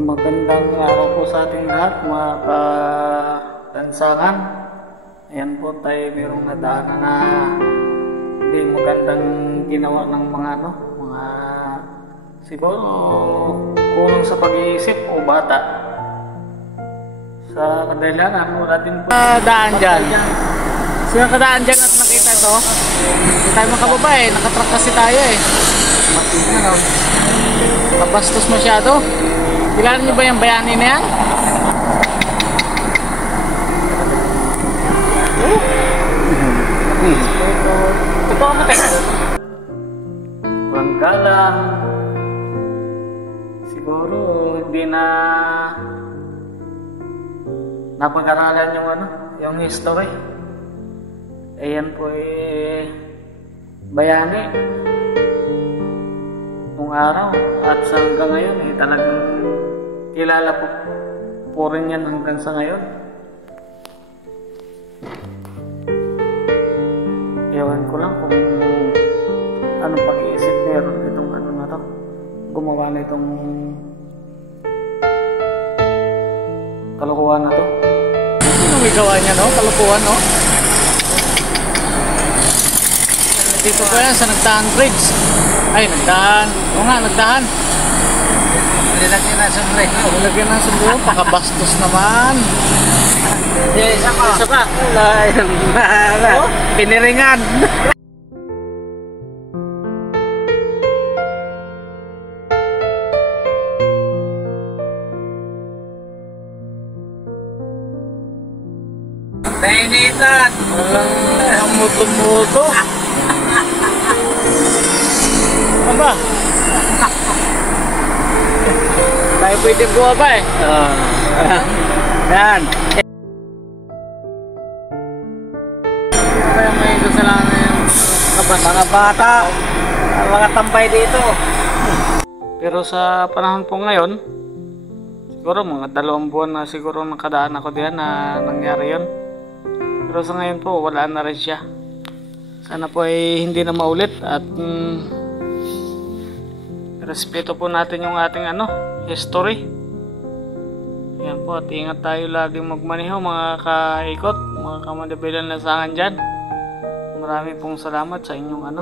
Magandang araw po sa ating lahat, mga katansangan. Ayan po tayo, mayroong nadaanan na hindi magandang ginawa ng mga siguro kulang sa pag-iisip o bata. Sa kadahilanan, wala din po daan dyan. Sino kadaan dyan at nakita ito? Hindi tayo makababa eh, nakatrack kasi tayo eh. Mabastos masyado. Kilala niyo ba yung bayani na yan? Ito ang matay. Walang galang. Siguro hindi na napag-aralan yung history. Ayan po bayani nung araw at sa hanggang ngayon talagang kilala po rin yan hanggang sa ngayon. Ewan ko lang kung anong pag-iisip meron itong na to, gumawa na itong kalukuhan na to. Sino may gawa niya, no? Kalukuhan, no? Dito ko yan sa Nagdahan Bridge. Ay, Nagdahan. Oo nga, Nagdahan. Nilagyan na sombrero. Nilagyan na sombrero. Pakabastos naman. Isa pa. Wala. Piniringan. Painitan. Walang muto-muto. Aba? Tayo pwede buha ba eh? Yan. Kaya may kasalanan yung mga bata, mga tambay dito. Pero sa panahon po ngayon, siguro mga 2 buwan na siguro nakadaan ako diyan na nangyari yun. Pero sa ngayon po, wala na rin siya. Sana po ay hindi na maulit at respeto po natin yung ating history. Yan po, at ingat tayo laging magmaneho mga kaikot, mga kamadabilan lasangan dyan. Marami pong salamat sa inyong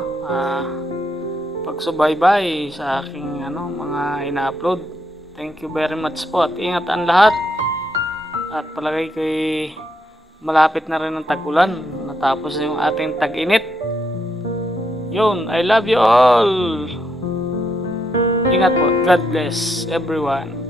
pagsubaybay sa aking mga ina-upload. Thank you very much po at ingat ang lahat. At palagay ko'y malapit na rin ang tag-ulan, natapos yung ating tag-init. Yun, I love you all. Ingat po. God bless everyone.